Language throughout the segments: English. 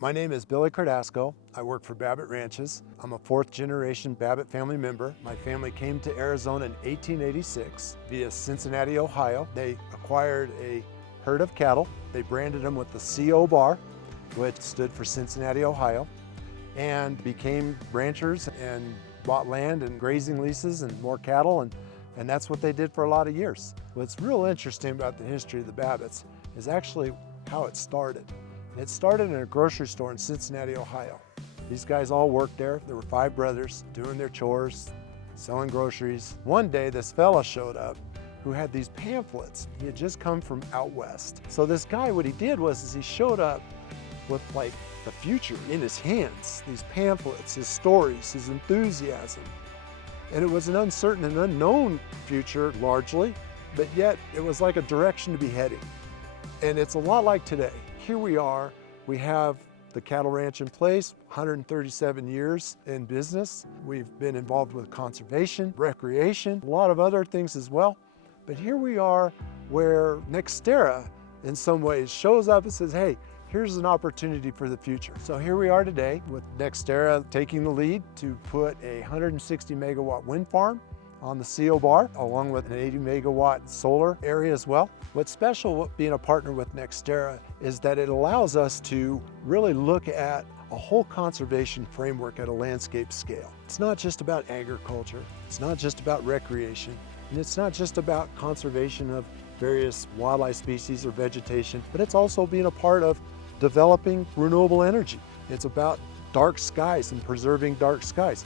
My name is Billy Cardasco. I work for Babbitt Ranches. I'm a fourth generation Babbitt family member. My family came to Arizona in 1886 via Cincinnati, Ohio. They acquired a herd of cattle. They branded them with the CO bar, which stood for Cincinnati, Ohio, and became ranchers and bought land and grazing leases and more cattle, and that's what they did for a lot of years. What's real interesting about the history of the Babbitts is actually how it started. It started in a grocery store in Cincinnati, Ohio. These guys all worked there. There were 5 brothers doing their chores, selling groceries. One day this fella showed up who had these pamphlets. He had just come from out west. So this guy, what he did was he showed up with like the future in his hands, these pamphlets, his stories, his enthusiasm. And it was an uncertain and unknown future largely, but yet it was like a direction to be heading. And it's a lot like today. Here we are, we have the cattle ranch in place, 137 years in business. We've been involved with conservation, recreation, a lot of other things as well. But here we are where NextEra in some ways shows up and says, hey, here's an opportunity for the future. So here we are today with NextEra taking the lead to put a 160 megawatt wind farm on the CO bar, along with an 80 megawatt solar area as well. What's special with being a partner with NextEra is that it allows us to really look at a whole conservation framework at a landscape scale. It's not just about agriculture, it's not just about recreation, and it's not just about conservation of various wildlife species or vegetation, but it's also being a part of developing renewable energy. It's about dark skies and preserving dark skies.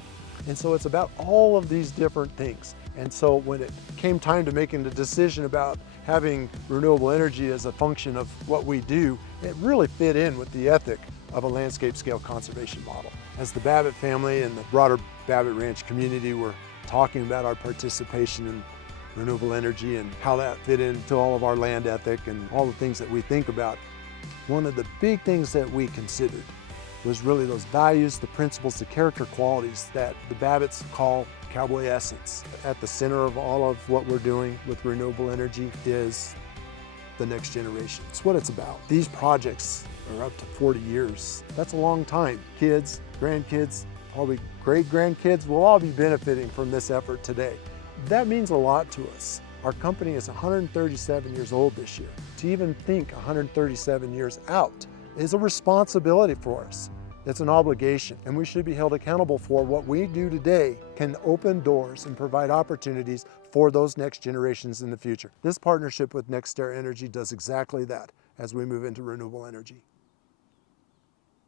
And so it's about all of these different things. And so when it came time to making the decision about having renewable energy as a function of what we do, it really fit in with the ethic of a landscape scale conservation model. As the Babbitt family and the broader Babbitt Ranch community were talking about our participation in renewable energy and how that fit into all of our land ethic and all the things that we think about, one of the big things that we considered was really those values, the principles, the character qualities that the Babbitts call cowboy essence. At the center of all of what we're doing with renewable energy is the next generation. It's what it's about. These projects are up to 40 years. That's a long time. Kids, grandkids, probably great-grandkids will all be benefiting from this effort today. That means a lot to us. Our company is 137 years old this year. To even think 137 years out is a responsibility for us. It's an obligation, and we should be held accountable for what we do today can open doors and provide opportunities for those next generations in the future. This partnership with NextEra Energy does exactly that as we move into renewable energy.